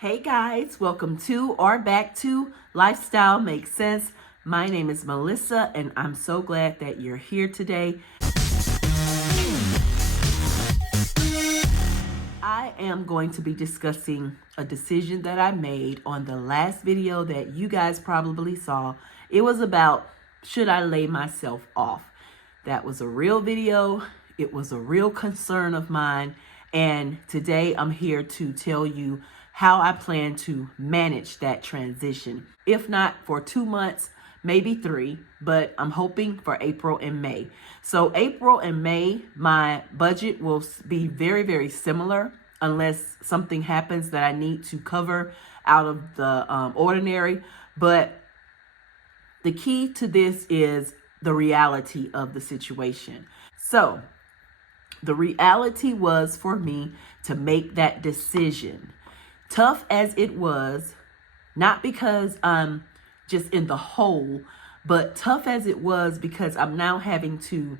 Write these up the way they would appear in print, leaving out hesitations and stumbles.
Hey guys, welcome to or back to Lifestyle Makes Sense. My name is Melissa and I'm so glad that you're here today. I am going to be discussing a decision that I made on the last video that you guys probably saw. It was about, should I lay myself off? That was a real video. It was a real concern of mine. And today I'm here to tell you how I plan to manage that transition. If not for 2 months, maybe 3, but I'm hoping for April and May. So April and May, my budget will be very, very similar unless something happens that I need to cover out of the ordinary. But the key to this is the reality of the situation. So the reality was for me to make that decision. Tough as it was, not because I'm just in the hole, but tough as it was because I'm now having to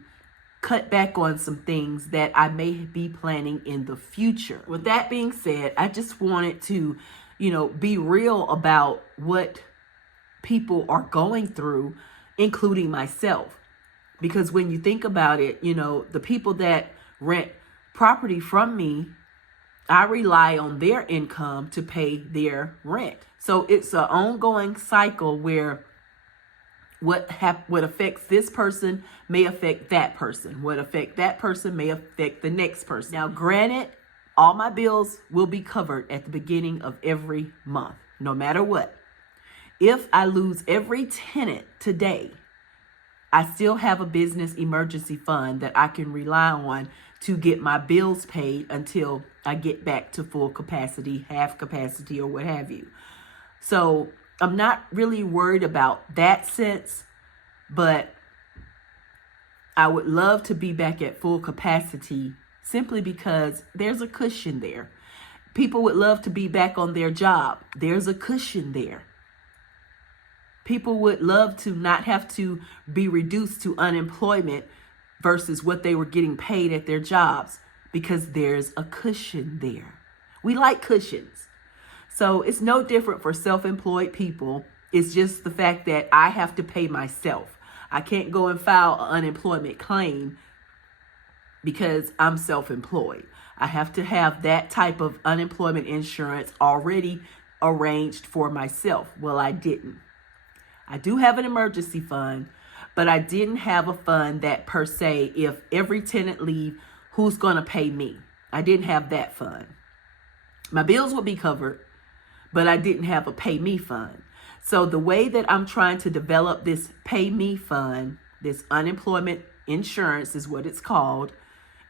cut back on some things that I may be planning in the future. With that being said, I just wanted to, be real about what people are going through, including myself. Because when you think about it, the people that rent property from me, I rely on their income to pay their rent. So it's an ongoing cycle where what affects this person may affect that person. What affects that person may affect the next person. Now, granted, all my bills will be covered at the beginning of every month, no matter what. If I lose every tenant today, I still have a business emergency fund that I can rely on to get my bills paid until I get back to full capacity, half capacity, or what have you. So I'm not really worried about that sense, but I would love to be back at full capacity simply because there's a cushion there. People would love to be back on their job. There's a cushion there. People would love to not have to be reduced to unemployment versus what they were getting paid at their jobs because there's a cushion there. We like cushions. So it's no different for self-employed people. It's just the fact that I have to pay myself. I can't go and file an unemployment claim because I'm self-employed. I have to have that type of unemployment insurance already arranged for myself. Well, I didn't. I do have an emergency fund, but I didn't have a fund that per se, if every tenant leave, who's going to pay me? I didn't have that fund. My bills would be covered, but I didn't have a pay me fund. So the way that I'm trying to develop this pay me fund, this unemployment insurance is what it's called,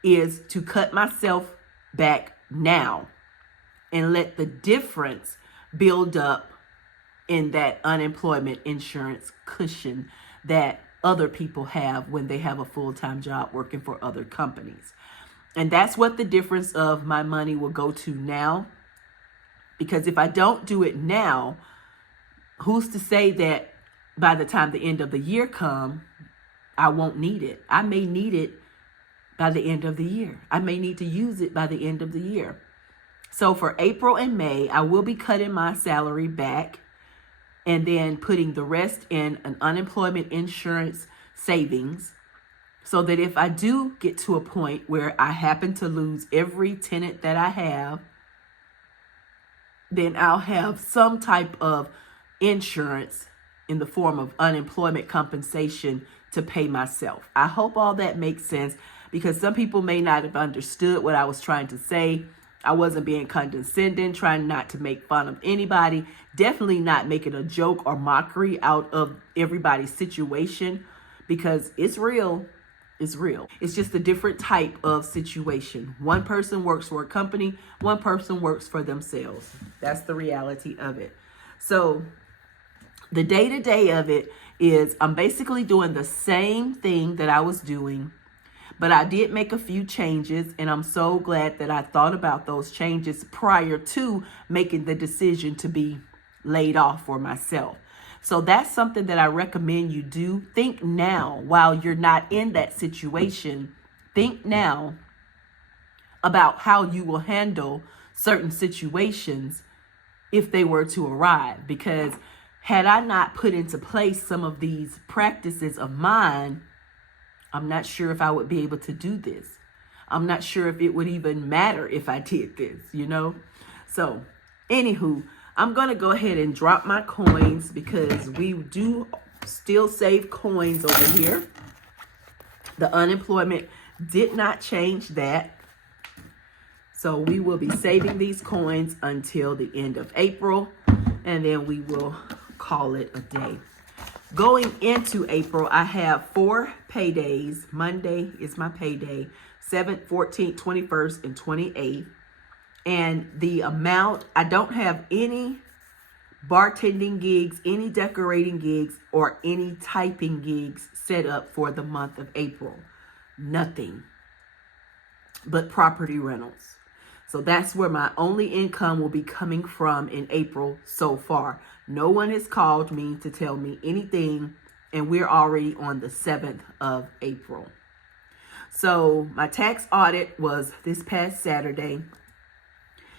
is to cut myself back now and let the difference build up in that unemployment insurance cushion that other people have when they have a full-time job working for other companies. And that's what the difference of my money will go to now. Because if I don't do it now, who's to say that by the time the end of the year comes, I won't need it. I may need it by the end of the year. I may need to use it by the end of the year. So for April and May, I will be cutting my salary back and then putting the rest in an unemployment insurance savings so that if I do get to a point where I happen to lose every tenant that I have, then I'll have some type of insurance in the form of unemployment compensation to pay myself. I hope all that makes sense because some people may not have understood what I was trying to say. I wasn't being condescending, trying not to make fun of anybody, definitely not making a joke or mockery out of everybody's situation because it's real. It's real. It's just a different type of situation. One person works for a company, one person works for themselves. That's the reality of it. So the day-to-day of it is I'm basically doing the same thing that I was doing, but I did make a few changes, and I'm so glad that I thought about those changes prior to making the decision to be laid off for myself. So that's something that I recommend you do. Think now while you're not in that situation. Think now about how you will handle certain situations if they were to arrive. Because had I not put into place some of these practices of mine, I'm not sure if I would be able to do this. I'm not sure if it would even matter if I did this, you know? So, anywho, I'm going to go ahead and drop my coins because we do still save coins over here. The unemployment did not change that. So we will be saving these coins until the end of April, and then we will call it a day. Going into April, I have 4 paydays. Monday is my payday, 7th, 14th, 21st, and 28th. And the amount, I don't have any bartending gigs, any decorating gigs, or any typing gigs set up for the month of April. Nothing but property rentals. So that's where my only income will be coming from in April so far. No one has called me to tell me anything, and we're already on the 7th of April. So my tax audit was this past Saturday.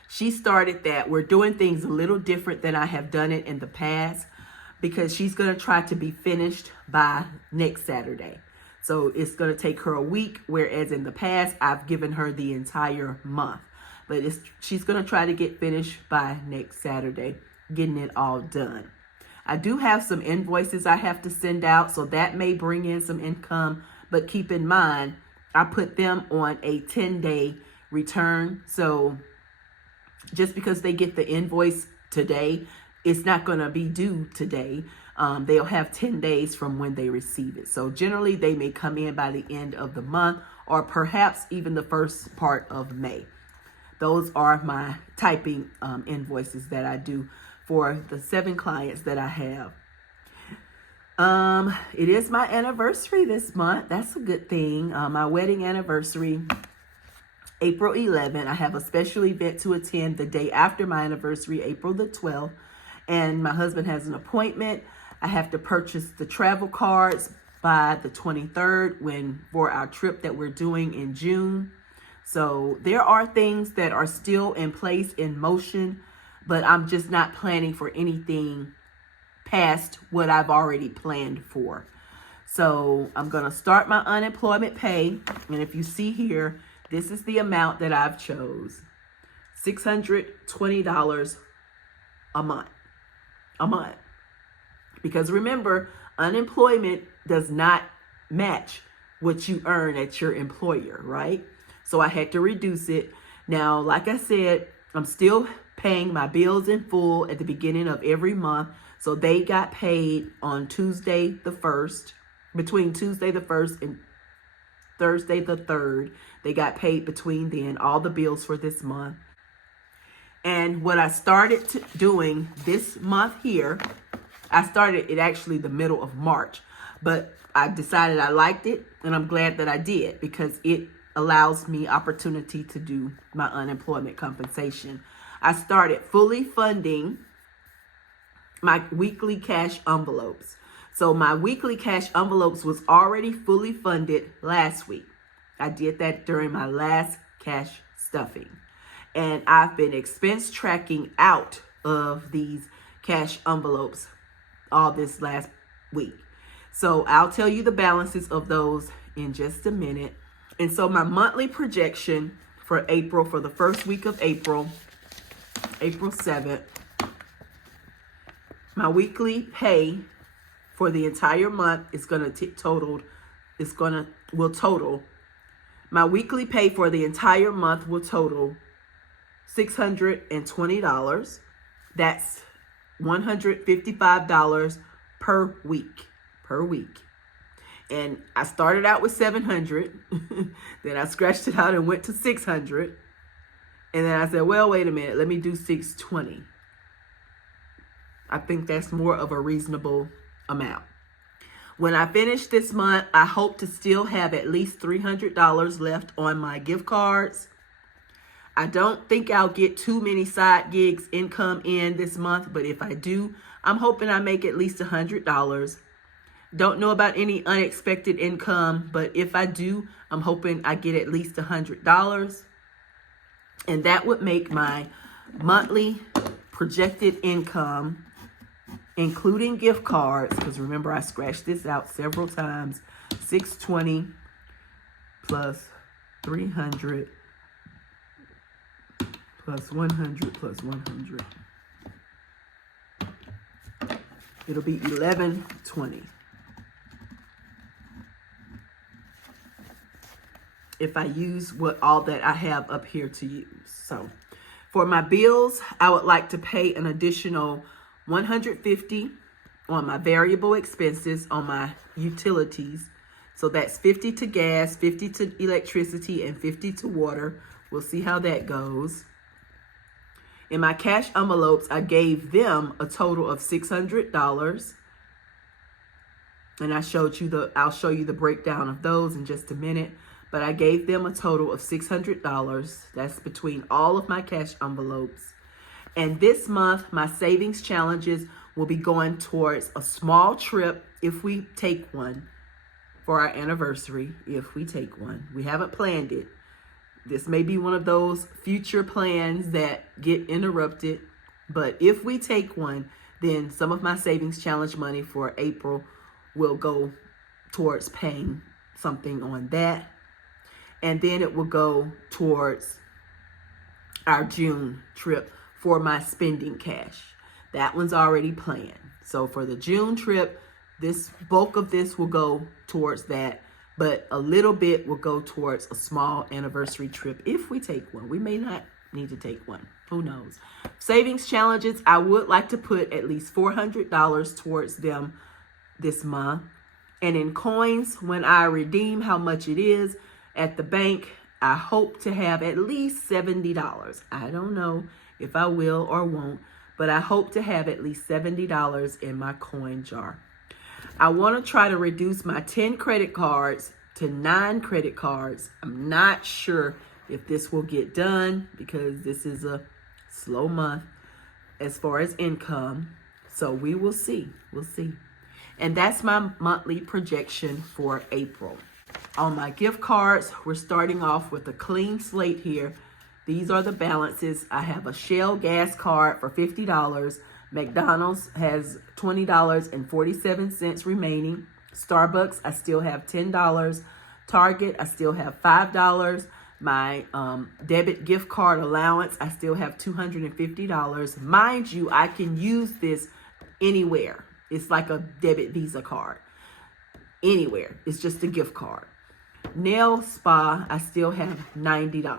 She started that. We're doing things a little different than I have done it in the past because she's going to try to be finished by next Saturday. So it's going to take her a week, whereas in the past, I've given her the entire month. But she's going to try to get finished by next Saturday, getting it all done. I do have some invoices I have to send out, so that may bring in some income. But keep in mind, I put them on a 10-day return. So just because they get the invoice today, it's not going to be due today. They'll have 10 days from when they receive it. So generally, they may come in by the end of the month or perhaps even the first part of May. Those are my typing invoices that I do for the 7 clients that I have. It is my anniversary this month. That's a good thing. My wedding anniversary, April 11th. I have a special event to attend the day after my anniversary, April the 12th. And my husband has an appointment. I have to purchase the travel cards by the 23rd for our trip that we're doing in June. So there are things that are still in place, in motion, but I'm just not planning for anything past what I've already planned for. So I'm going to start my unemployment pay. And if you see here, this is the amount that I've chose. $620 a month. A month. Because remember, unemployment does not match what you earn at your employer, right? So I had to reduce it. Now, like I said, I'm still paying my bills in full at the beginning of every month. So they got paid on Tuesday the 1st, between Tuesday the 1st and Thursday the 3rd. They got paid between then, all the bills for this month. And what I started doing this month here, I started it actually the middle of March, but I decided I liked it, and I'm glad that I did because it allows me opportunity to do my unemployment compensation. I started fully funding my weekly cash envelopes. So my weekly cash envelopes was already fully funded last week. I did that during my last cash stuffing. And I've been expense tracking out of these cash envelopes all this last week. So I'll tell you the balances of those in just a minute. And so my monthly projection for April, for the first week of April, April 7th, my weekly pay for the entire month is going to total. My weekly pay for the entire month will total $620. That's $155 per week. And I started out with $700. Then I scratched it out and went to $600. And then I said, well, wait a minute. Let me do $620. I think that's more of a reasonable amount. When I finish this month, I hope to still have at least $300 left on my gift cards. I don't think I'll get too many side gigs income in this month, but if I do, I'm hoping I make at least $100. Don't know about any unexpected income, but if I do, I'm hoping I get at least $100. And that would make my monthly projected income, including gift cards, because remember I scratched this out several times, 620 plus 300 plus 100 plus 100. It'll be 1120. If I use all that I have up here to use. So for my bills, I would like to pay an additional $150 on my variable expenses on my utilities. So that's 50 to gas, 50 to electricity, and 50 to water. We'll see how that goes. In my cash envelopes, I gave them a total of $600. And I'll show you the breakdown of those in just a minute. But I gave them a total of $600. That's between all of my cash envelopes. And this month, my savings challenges will be going towards a small trip if we take one for our anniversary, if we take one. We haven't planned it. This may be one of those future plans that get interrupted. But if we take one, then some of my savings challenge money for April will go towards paying something on that. And then it will go towards our June trip for my spending cash. That one's already planned. So for the June trip, this bulk of this will go towards that, but a little bit will go towards a small anniversary trip if we take one. We may not need to take one. Who knows? Savings challenges, I would like to put at least $400 towards them this month. And in coins, when I redeem how much it is at the bank, I hope to have at least $70. I don't know if I will or won't, but I hope to have at least $70 in my coin jar. I want to try to reduce my 10 credit cards to 9 credit cards. I'm not sure if this will get done because this is a slow month as far as income. So we will see. We'll see. And that's my monthly projection for April. On my gift cards, we're starting off with a clean slate here. These are the balances. I have a Shell gas card for $50. McDonald's has $20.47 remaining. Starbucks, I still have $10. Target, I still have $5. My debit gift card allowance, I still have $250. Mind you, I can use this anywhere. It's like a debit Visa card. Anywhere. It's just a gift card. Nail spa, I still have $90.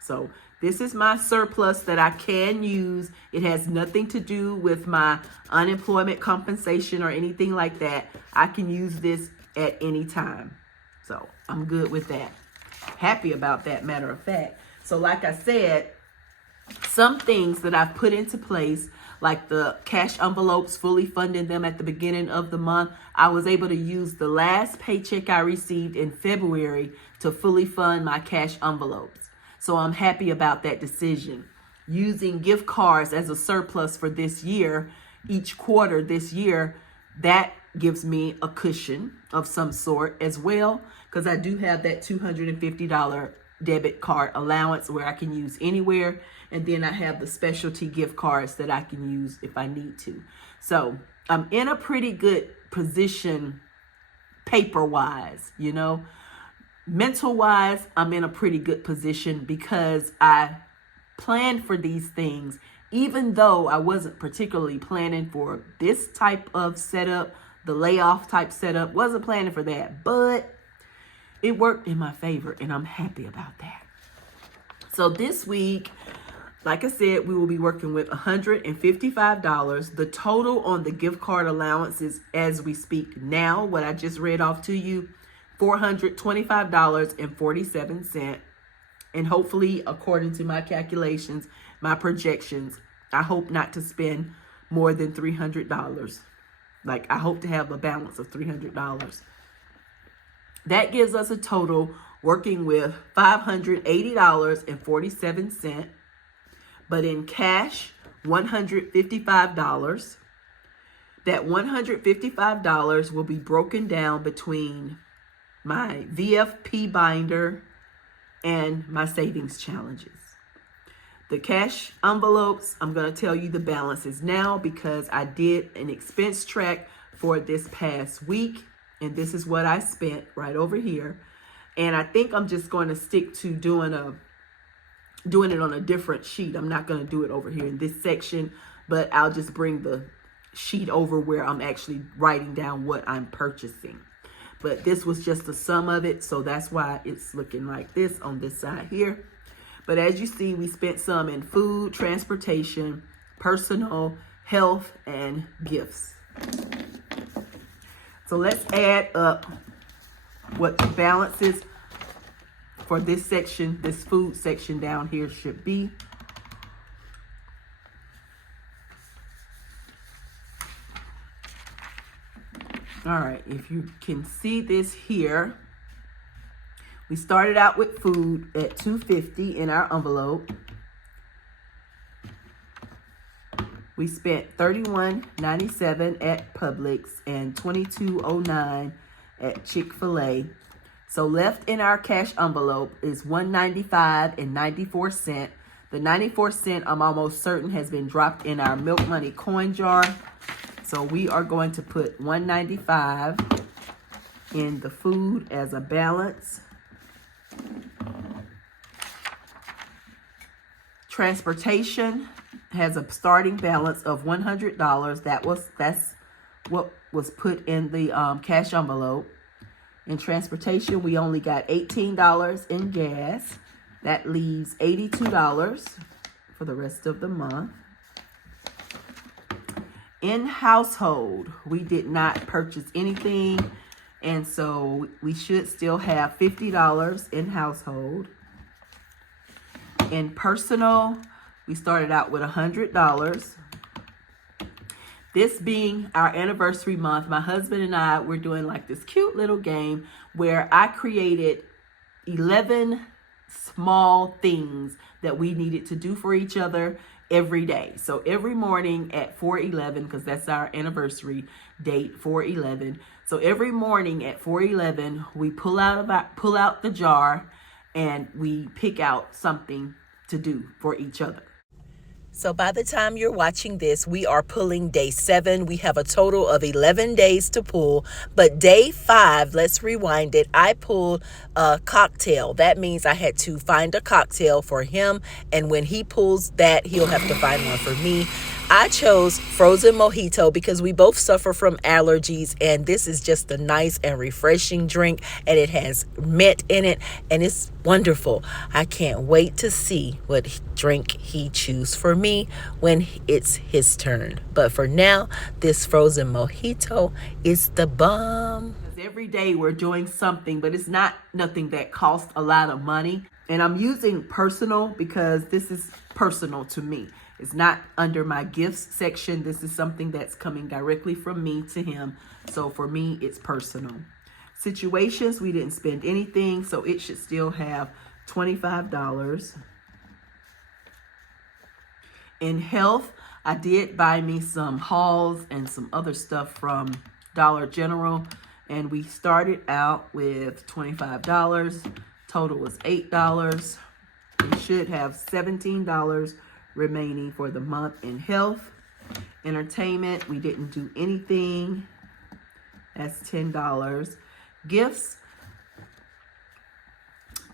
So this is my surplus that I can use. It has nothing to do with my unemployment compensation or anything like that. I can use this at any time. So I'm good with that. Happy about that, matter of fact. So like I said, some things that I've put into place, like the cash envelopes, fully funding them at the beginning of the month, I was able to use the last paycheck I received in February to fully fund my cash envelopes. So I'm happy about that decision. Using gift cards as a surplus for this year, each quarter this year, that gives me a cushion of some sort as well, because I do have that $250 debit card allowance where I can use anywhere. And then I have the specialty gift cards that I can use if I need to. So I'm in a pretty good position paper-wise, you know. Mental-wise, I'm in a pretty good position because I planned for these things, even though I wasn't particularly planning for this type of setup, the layoff type setup, wasn't planning for that, but it worked in my favor and I'm happy about that. So this week, like I said, we will be working with $155. The total on the gift card allowances as we speak now, what I just read off to you, $425.47. And hopefully, according to my calculations, my projections, I hope not to spend more than $300. Like, I hope to have a balance of $300. That gives us a total working with $580.47. But in cash, $155. That $155 will be broken down between my VFP binder and my savings challenges. The cash envelopes, I'm going to tell you the balances now because I did an expense track for this past week. And this is what I spent right over here. And I think I'm just going to stick to doing it on a different sheet. I'm not going to do it over here in this section, but I'll just bring the sheet over where I'm actually writing down what I'm purchasing. But this was just the sum of it, so that's why it's looking like this on this side here. But as you see, we spent some in food, transportation, personal, health, and gifts. So let's add up what the balances for this section, this food section down here should be. All right, if you can see this here, we started out with food at $2.50 in our envelope. We spent $31.97 at Publix and $22.09 at Chick-fil-A. So left in our cash envelope is $195.94. The 94 cent, I'm almost certain, has been dropped in our Milk Money coin jar. So we are going to put $195 in the food as a balance. Transportation has a starting balance of $100. That's what was put in the cash envelope. In transportation, we only got $18 in gas. That leaves $82 for the rest of the month. In household, we did not purchase anything, and so we should still have $50 in household. In personal, we started out with $100. This being our anniversary month, my husband and I, we're doing like this cute little game where I created 11 small things that we needed to do for each other every day. So every morning at 4:11, because that's our anniversary date, 4:11. So every morning at 4:11, we pull out the jar and we pick out something to do for each other. So by the time you're watching this, we are pulling day 7. We have a total of 11 days to pull. But day 5, let's rewind it. I pulled a cocktail. That means I had to find a cocktail for him. And when he pulls that, he'll have to find one for me. I chose frozen mojito because we both suffer from allergies, and this is just a nice and refreshing drink, and it has mint in it, and it's wonderful. I can't wait to see what drink he chooses for me when it's his turn. But for now, this frozen mojito is the bomb. Every day we're doing something, but it's nothing that costs a lot of money. And I'm using personal because this is personal to me. It's not under my gifts section. This is something that's coming directly from me to him. So for me, it's personal. Situations, we didn't spend anything, so it should still have $25. In health, I did buy me some Halls and some other stuff from Dollar General, and we started out with $25. Total was $8. We should have $17 remaining for the month in health. Entertainment, we didn't do anything. That's $10. Gifts,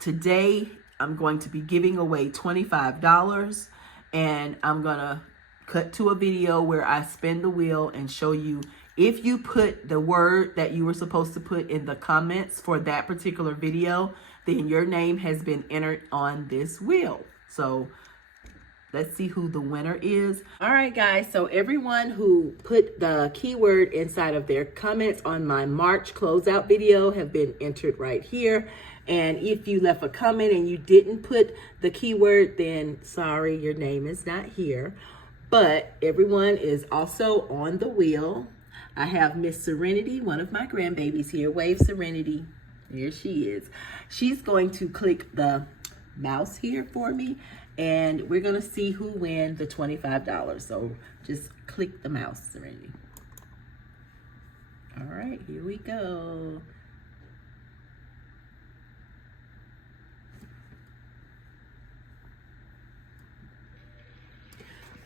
today I'm going to be giving away $25, and I'm gonna cut to a video where I spin the wheel and show you if you put the word that you were supposed to put in the comments for that particular video, then your name has been entered on this wheel. So let's see who the winner is. All right, guys. So everyone who put the keyword inside of their comments on my March closeout video have been entered right here. And if you left a comment and you didn't put the keyword, then sorry, your name is not here. But everyone is also on the wheel. I have Miss Serenity, one of my grandbabies here. Wave, Serenity. Here she is. She's going to click the mouse here for me, and we're going to see who wins the $25. So just click the mouse, Serenity. All right, here we go.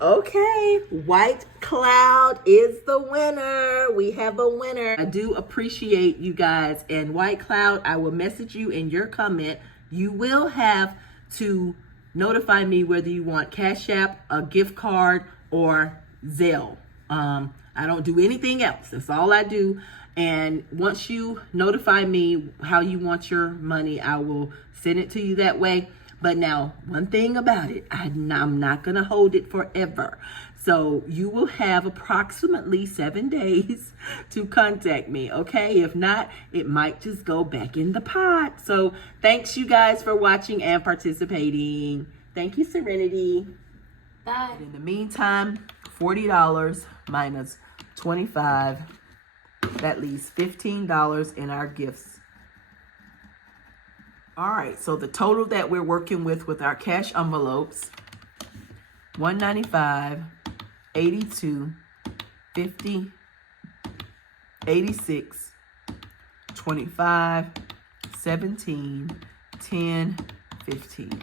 Okay, White Cloud is the winner. We have a winner. I do appreciate you guys. And White Cloud, I will message you in your comment. You will have to notify me whether you want Cash App, a gift card, or Zelle. I don't do anything else. That's all I do. And once you notify me how you want your money, I will send it to you that way. But now, one thing about it, I'm not going to hold it forever. So you will have approximately 7 days to contact me, okay? If not, it might just go back in the pot. So thanks you guys for watching and participating. Thank you, Serenity. Bye. In the meantime, $40 minus 25, that leaves $15 in our gifts. All right, so the total that we're working with our cash envelopes, $195, $82, $50, $86, $25, $17, $10, $15.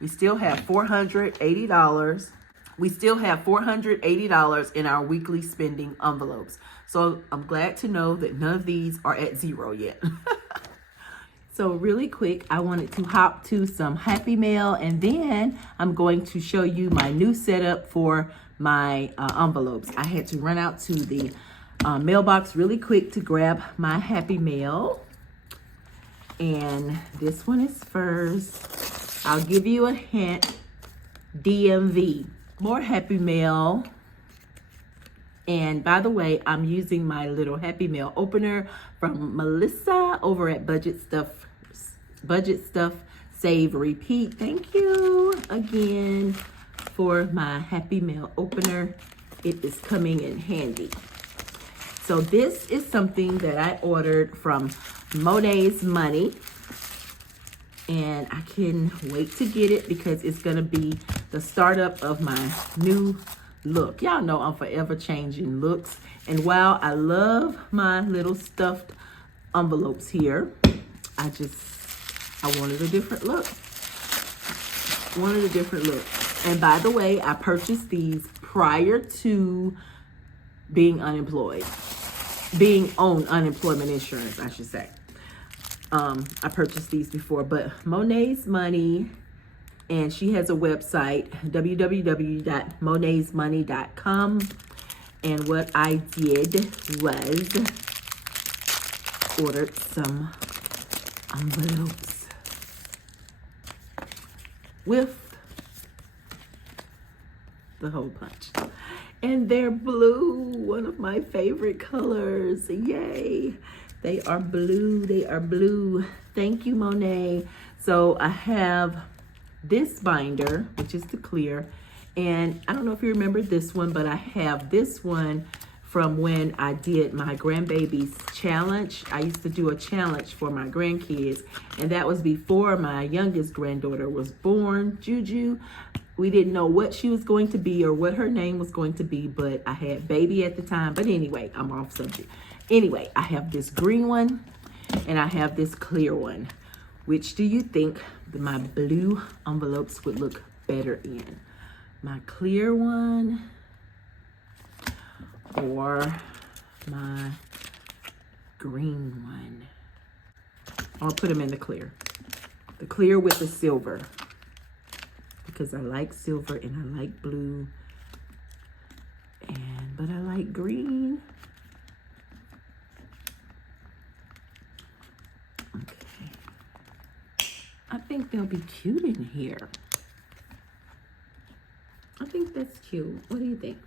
We still have $480. We still have $480 in our weekly spending envelopes. So I'm glad to know that none of these are at zero yet. So really quick, I wanted to hop to some Happy Mail, and then I'm going to show you my new setup for my envelopes. I had to run out to the mailbox really quick to grab my Happy Mail. And this one is first. I'll give you a hint, DMV. More Happy Mail. And by the way, I'm using my little Happy Mail opener from Melissa over at Budget Stuff Save Repeat. Thank you again for my Happy Mail opener. It is coming in handy. So this is something that I ordered from Monet's Money. And I can wait to get it because it's going to be the startup of my new look. Y'all know I'm forever changing looks. And while I love my little stuffed envelopes here, I wanted a different look. And by the way, I purchased these prior to being unemployed. Being on unemployment insurance, I should say. I purchased these before, but Monet's Money, and she has a website, www.monetsmoney.com. And what I did was ordered some envelopes with the hole punch. And they're blue, one of my favorite colors. Yay. They are blue. They are blue. Thank you, Monet. So I have this binder, which is the clear. And I don't know if you remember this one, but I have this one from when I did my grandbaby's challenge. I used to do a challenge for my grandkids, and that was before my youngest granddaughter was born, Juju. We didn't know what she was going to be or what her name was going to be, but I had baby at the time. But anyway, I'm off subject. Anyway, I have this green one and I have this clear one. Which do you think my blue envelopes would look better in? My clear one or my green one? I'll put them in the clear. The clear with the silver. Because I like silver and I like blue. But I like green. Okay. I think they'll be cute in here. I think that's cute. What do you think?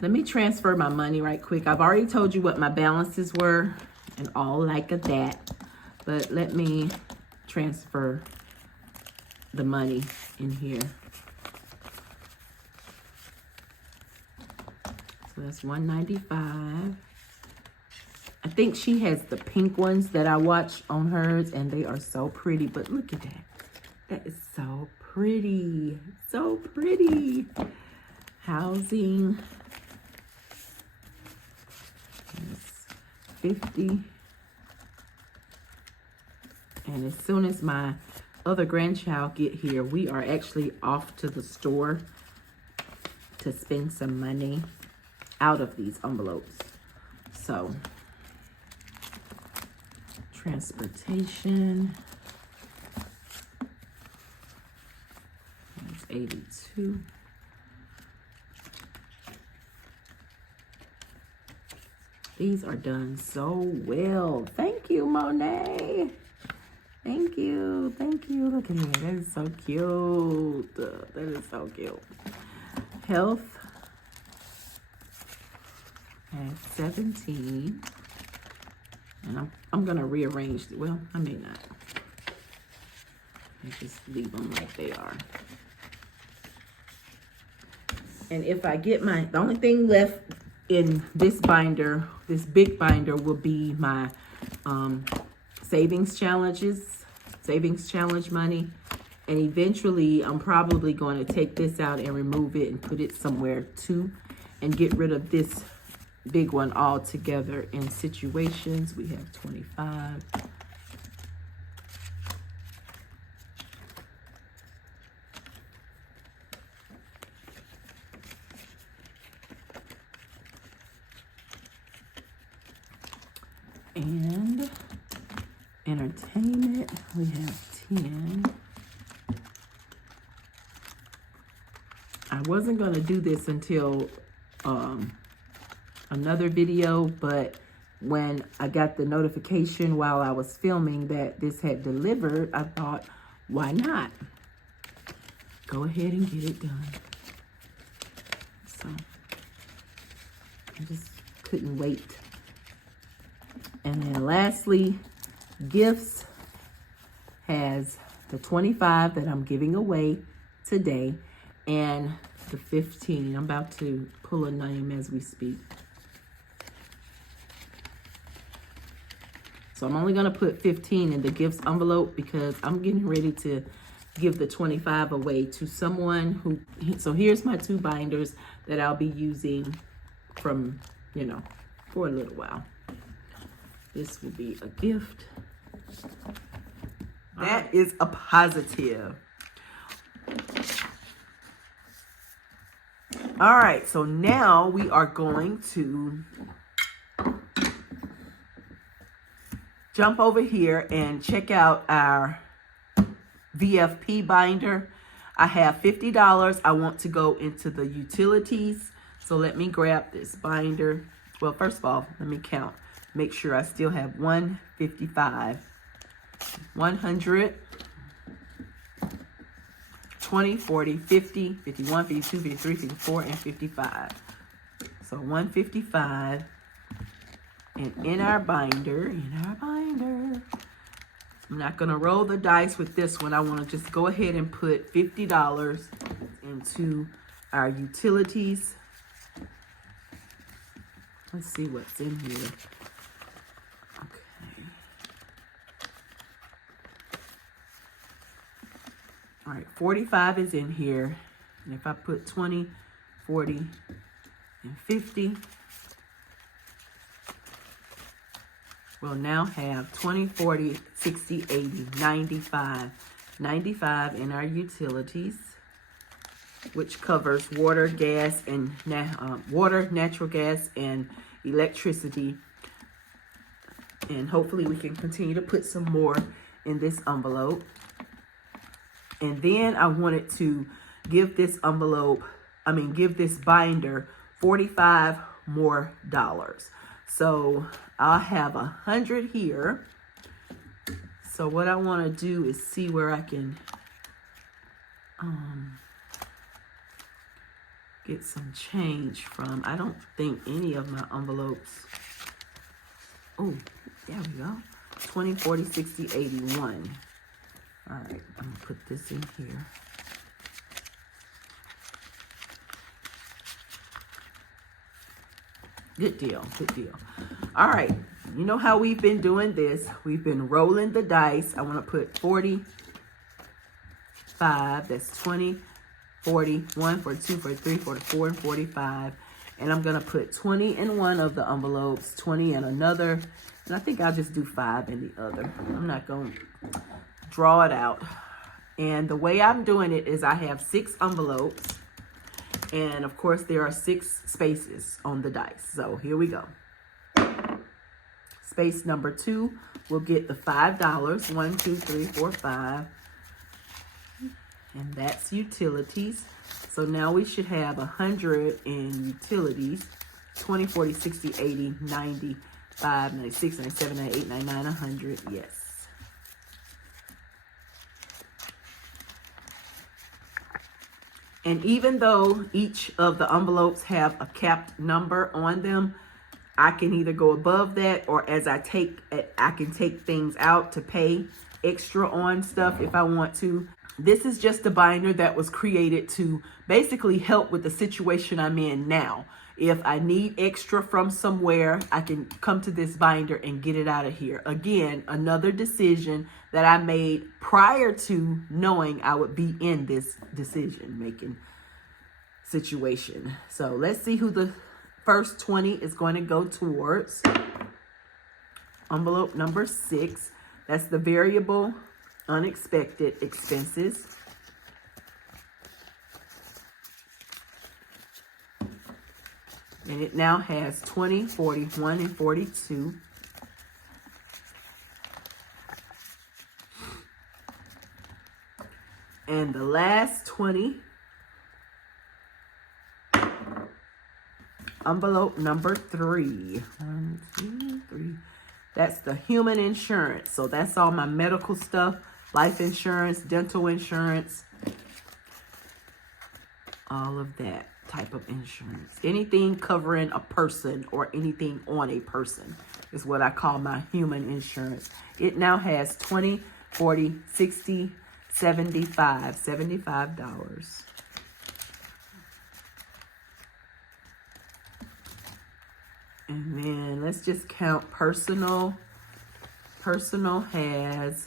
Let me transfer my money right quick. I've already told you what my balances were and all like of that. But let me transfer the money in here. So that's $195. I think she has the pink ones that I watch on hers, and they are so pretty. But look at that. That is so pretty. So pretty. Housing. That's 50. And as soon as my other grandchild get here, we are actually off to the store to spend some money out of these envelopes. So, transportation, that's 82. These are done so well. Thank you, Monet. Thank you. Thank you. Look at me. That is so cute. That is so cute. Health at 17. And I'm going to rearrange. Well, I may not. I just leave them like they are. And if I get the only thing left in this binder, this big binder, will be my savings challenge money. And eventually I'm probably going to take this out and remove it and put it somewhere too, and get rid of this big one altogether. In situations, we have 25. And entertainment, we have 10. I wasn't going to do this until another video, but when I got the notification while I was filming that this had delivered, I thought, why not? Go ahead and get it done. So I just couldn't wait. And then lastly, gifts has the 25 that I'm giving away today and the 15. I'm about to pull a name as we speak. So I'm only going to put 15 in the gifts envelope because I'm getting ready to give the 25 away to someone who, so here's my 2 binders that I'll be using from, for a little while. This will be a gift. That is a positive. All right, so now we are going to jump over here and check out our VFP binder. I have $50 I want to go into the utilities. So let me grab this binder. Well, first of all, let me count. Make sure I still have 155, 100, 20, 40, 50, 51, 52, 53, 54, and 55. So 155. And in our binder, I'm not going to roll the dice with this one. I want to just go ahead and put $50 into our utilities. Let's see what's in here. Okay. All right, 45 is in here. And if I put 20, 40, and 50, we'll now have 20, 40, 60, 80, 95. 95 in our utilities, which covers water, gas, and natural gas, and electricity. And hopefully we can continue to put some more in this envelope. And then I wanted to give this binder $45 more. So I'll have 100 here. So what I want to do is see where I can get some change from. I don't think any of my envelopes. Oh, there we go. 20, 40, 60, 81. All right, I'm going to put this in here. Good deal, good deal. All right, you know how we've been doing this. We've been rolling the dice. I want to put 45. That's 20, 40, 1, 42, 43, 44, and 45. And I'm going to put 20 in one of the envelopes, 20 in another. And I think I'll just do 5 in the other. I'm not going to draw it out. And the way I'm doing it is I have 6 envelopes. And of course, there are 6 spaces on the dice. So here we go. Space number 2 will get the $5. 1, 2, 3, 4, 5. And that's utilities. So now we should have 100 in utilities. 20, 40, 60, 80, 90, 5, 96, 97, 98, 99, 100. Yes. And even though each of the envelopes have a capped number on them, I can either go above that, or as I can take things out to pay extra on stuff if I want to. This is just a binder that was created to basically help with the situation I'm in now. If I need extra from somewhere, I can come to this binder and get it out of here. Again, another decision that I made prior to knowing I would be in this decision-making situation. So let's see who the first 20 is going to go towards. Envelope number 6. That's the variable unexpected expenses. And it now has 20, 41, and 42. And the last 20, envelope number 3. 1, 2, 3. That's the human insurance. So that's all my medical stuff, life insurance, dental insurance, all of that type of insurance. Anything covering a person or anything on a person is what I call my human insurance. It now has 20, 40, 60, 75, $75. And then let's just count personal. Personal has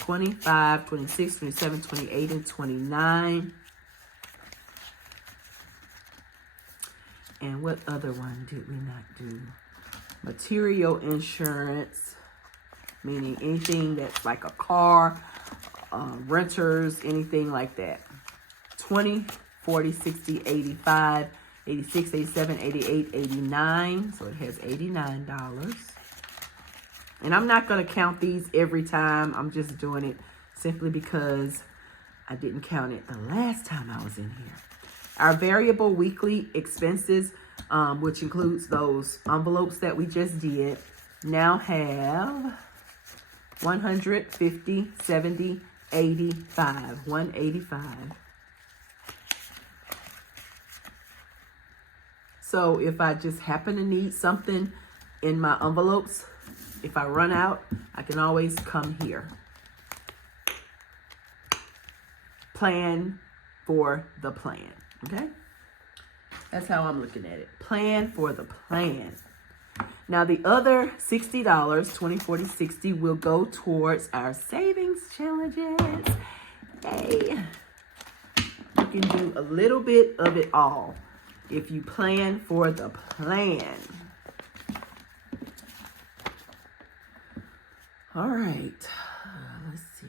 25, 26, 27, 28, and 29. And what other one did we not do? Material insurance, meaning anything that's like a car, renters, anything like that. 20, 40, 60, 85, 86, 87, 88, 89. So it has $89. And I'm not going to count these every time. I'm just doing it simply because I didn't count it the last time I was in here. Our variable weekly expenses, which includes those envelopes that we just did, now have 150, 70, 85, 185. So if I just happen to need something in my envelopes, if I run out, I can always come here. Plan for the plan, okay? That's how I'm looking at it. Plan for the plan. Now the other $60, 20, 40, 60 will go towards our savings challenges. Hey, you can do a little bit of it all if you plan for the plan. All right, let's see.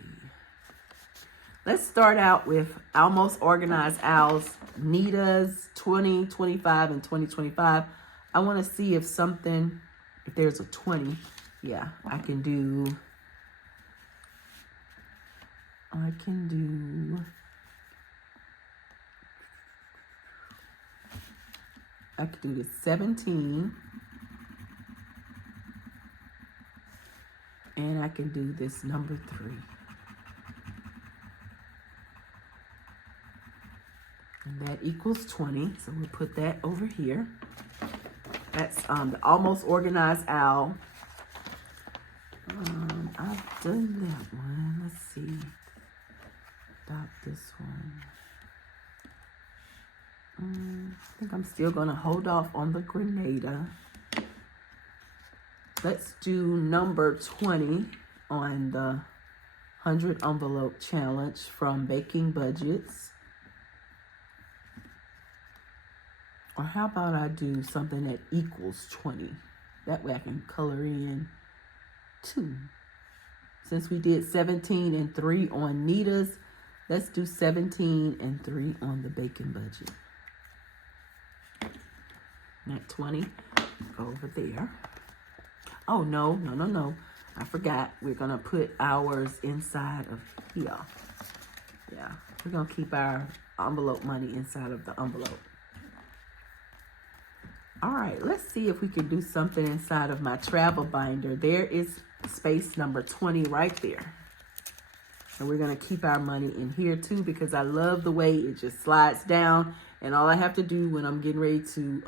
Let's start out with Almost Organized Owls, Nita's 20, 25, and 2025. I want to see if there's a 20. Yeah, I can do the 17. And I can do this number 3. And that equals 20. So we'll put that over here. That's the Almost Organized Owl. I've done that one. Let's see. About this one. I think I'm still going to hold off on the Grenada. Let's do number 20 on the 100 envelope challenge from Baking Budgets. Or how about I do something that equals 20? That way I can color in 2. Since we did 17 and 3 on Nita's, let's do 17 and 3 on the Baking Budget. That 20 go over there. Oh, no. I forgot. We're going to put ours inside of here. Yeah, we're going to keep our envelope money inside of the envelope. All right, let's see if we can do something inside of my travel binder. There is space number 20 right there. And we're going to keep our money in here too, because I love the way it just slides down. And all I have to do when I'm getting ready to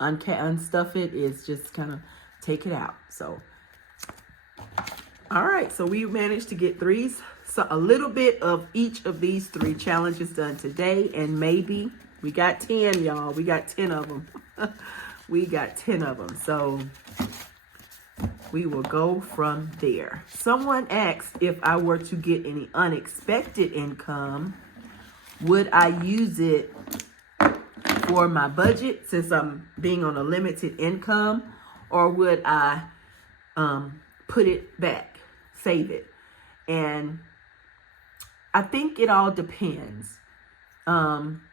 unstuff it is just kind of take it out. So, all right, so we managed to get a little bit of each of these 3 challenges done today. And maybe we got 10, y'all. We got 10 of them. We got 10 of them. So we will go from there. Someone asked if I were to get any unexpected income, would I use it for my budget since I'm being on a limited income, or would I put it back, save it? And I think it all depends.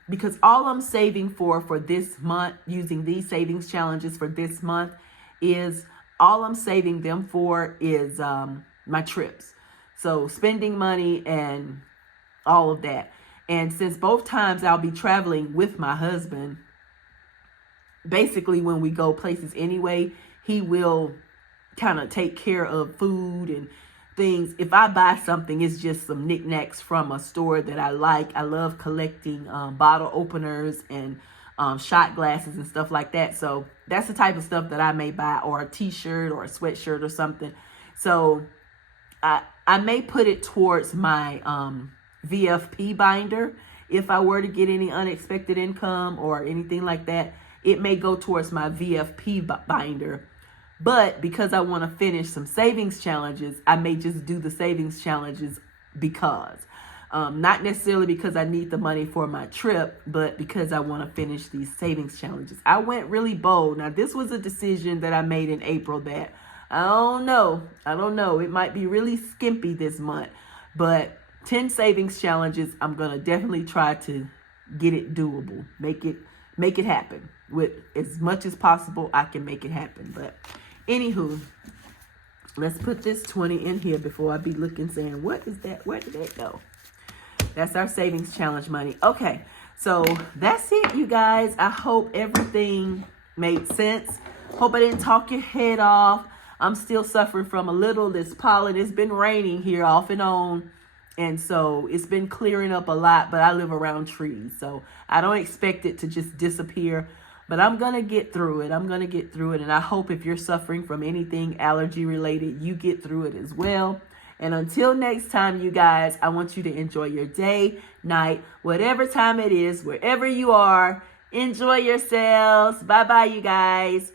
Because all I'm saving for this month, using these savings challenges for this month, is all I'm saving them for is my trips. So spending money and all of that. And since both times I'll be traveling with my husband, basically when we go places anyway, he will kind of take care of food and things. If I buy something, it's just some knickknacks from a store that I like. I love collecting bottle openers and shot glasses and stuff like that. So that's the type of stuff that I may buy, or a t-shirt or a sweatshirt or something. So I may put it towards my VFP binder. If I were to get any unexpected income or anything like that, it may go towards my VFP binder. But because I want to finish some savings challenges, I may just do the savings challenges because. Not necessarily because I need the money for my trip, but because I want to finish these savings challenges. I went really bold. Now, this was a decision that I made in April that I don't know. It might be really skimpy this month, but 10 savings challenges, I'm going to definitely try to get it doable. Make it happen. With as much as possible, I can make it happen. But anywho, let's put this 20 in here before I be looking saying, what is that? Where did that go? That's our savings challenge money. Okay, so that's it, you guys. I hope everything made sense. Hope I didn't talk your head off. I'm still suffering from a little this pollen. It's been raining here off and on. And so it's been clearing up a lot, but I live around trees. So I don't expect it to just disappear. But I'm going to get through it. And I hope if you're suffering from anything allergy related, you get through it as well. And until next time, you guys, I want you to enjoy your day, night, whatever time it is, wherever you are. Enjoy yourselves. Bye-bye, you guys.